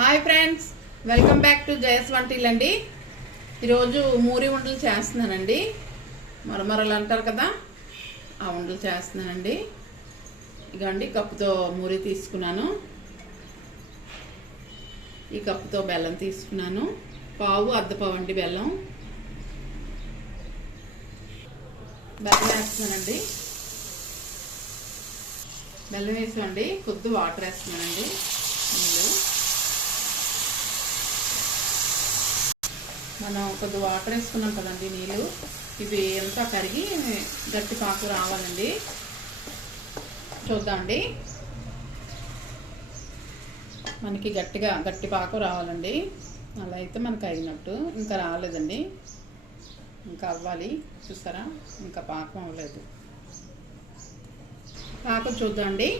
Hi friends, welcome back to Jaya స్వంటిల్లు అండి. ఈరోజు మూరి ఉండలు చేస్తున్నానండి. మరమరలు అంటారు కదా, ఆ ఉండలు చేస్తున్నానండి. ఇగండి కప్పుతో మూరి తీసుకున్నాను, ఈ కప్పుతో బెల్లం తీసుకున్నాను. పావు అర్ధపావు అండి బెల్లం వేస్తున్నానండి. బెల్లం వేసామండి, కొద్ది వాటర్ వేస్తున్నానండి. నీళ్ళు మనం కొద్ది వాటర్ వేసుకున్నాం కదండి, నీళ్ళు ఇవి అంతా కరిగి గట్టి పాకు రావాలండి. చూద్దామండి, మనకి గట్టి పాకు రావాలండి. అలా అయితే మనకు అయినట్టు. ఇంకా రాలేదండి, ఇంకా అవ్వాలి. చూసారా, ఇంకా పాకం అవ్వలేదు. పాకం చూద్దామండి.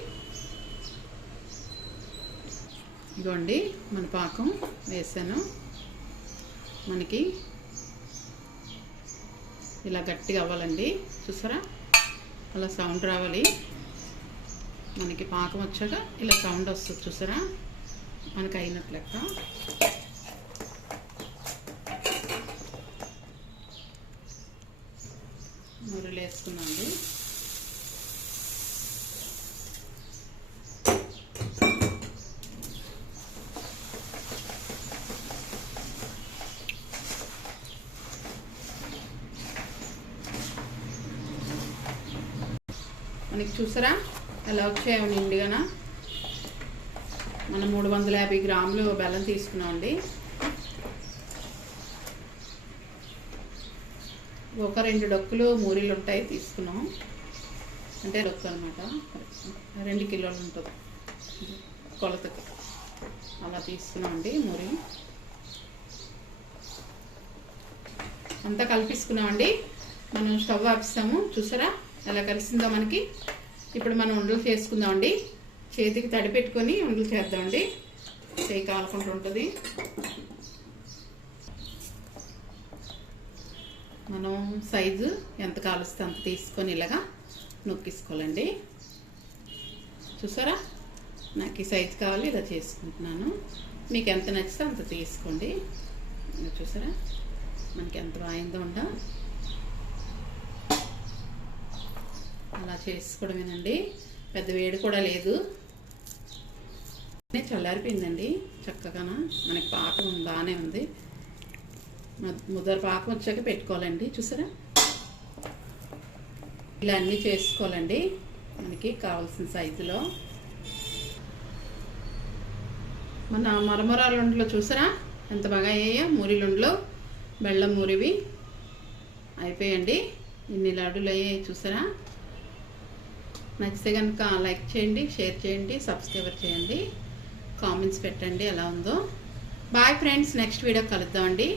ఇదిగోండి మన పాకం వేసాను. మనకి ఇలా గట్టిగా అవ్వాలండి. చూసారా, అలా సౌండ్ రావాలి. మనకి పాకం వచ్చాక ఇలా సౌండ్ వస్తుంది. చూసారా, మనకి అయినట్లు లెక్క. మురులు వేసుకున్నాండి. మనకి చూసారా ఎలా వచ్చాయో నిండుగాన. మనం 350 గ్రాములు బెల్లం తీసుకున్నామండి. ఒక 2 డొక్కులు మూరీలు ఉంటాయి తీసుకున్నాం, అంటే డొక్కు అనమాట. 2 కిలోలు ఉంటుంది కొలతకి. అలా తీసుకున్నామండి మూరి అంతా కలిపిసుకున్నామండి. మనం స్టవ్ ఆపిస్తాము. చూసారా ఎలా కలిసిందో మనకి. ఇప్పుడు మనం ఉండలు చేసుకుందామండి. చేతికి తడి పెట్టుకొని ఉండలు చేద్దామండి, చేయి కాలకుండా ఉంటుంది. మనం సైజు ఎంత కాలుస్తే అంత తీసుకొని ఇలాగా నొక్కిసుకోవాలండి. చూసారా, నాకు ఈ సైజు కావాలి, ఇలా చేసుకుంటున్నాను. మీకు ఎంత నచ్చితే అంత తీసుకోండి. చూసారా మనకి ఎంత బాగుందో ఉండ. అలా చేసుకోవడమేనండి, పెద్ద వేడి కూడా లేదు. చల్లారిపోయిందండి చక్కగా. మనకి పాకం బాగానే ఉంది. ముద్దర పాకం వచ్చాక పెట్టుకోవాలండి. చూసారా, ఇలా అన్నీ చేసుకోవాలండి మనకి కావాల్సిన సైజులో. మన మరమరాలు ఉండలో చూసారా ఎంత బాగా అయ్యాయో. మూరీలుండలో బెల్లం మూరివి అయిపోయాయండి. ఇన్ని లడ్డులు అయ్యాయి. చూసారా, నచ్చితే కనుక లైక్ చేయండి, షేర్ చేయండి, సబ్స్క్రైబర్ చేయండి, కామెంట్స్ పెట్టండి ఎలా ఉందో. బాయ్ ఫ్రెండ్స్, నెక్స్ట్ వీడియో కలుద్దామండి.